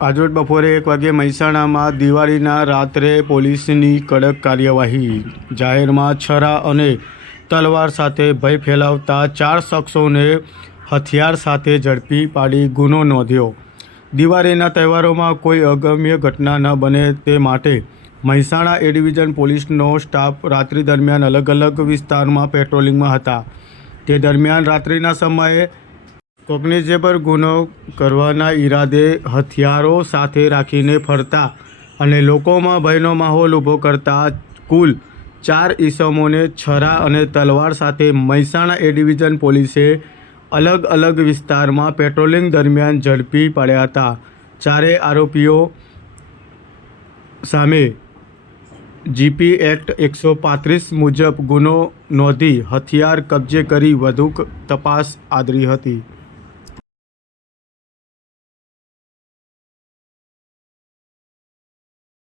આજરોજ બપોરે એક વાગે મહેસાણામાં દિવાળીના રાત્રે પોલીસની કડક કાર્યવાહી. જાહેરમાં છરા અને તલવાર સાથે ભય ફેલાવતા ચાર શખ્સોને હથિયાર સાથે ઝડપી પાડી ગુનો નોંધ્યો. દિવાળીના તહેવારોમાં કોઈ અગમ્ય ઘટના ન બને તે માટે મહેસાણા એ ડિવિઝન પોલીસનો સ્ટાફ રાત્રિ દરમિયાન અલગ અલગ વિસ્તારમાં પેટ્રોલિંગમાં હતા. તે દરમિયાન રાત્રિના સમયે કોગ્નિઝેબલ ગુનો કરવાના ઈરાદે હથિયારો સાથે રાખીને ફરતા અને લોકોમાં ભયનો માહોલ ઊભો કરતા કુલ ચાર ઈસમોને છરા અને તલવાર સાથે મહેસાણા એ ડિવિઝન પોલીસે અલગ અલગ વિસ્તારમાં પેટ્રોલિંગ દરમિયાન ઝડપી પાડ્યા હતા, ચારે આરોપીઓ સામે જીપી એક્ટ એકસો પાંત્રીસ મુજબ ગુનો નોંધી હથિયાર કબજે કરી વધુ તપાસ આદરી હતી.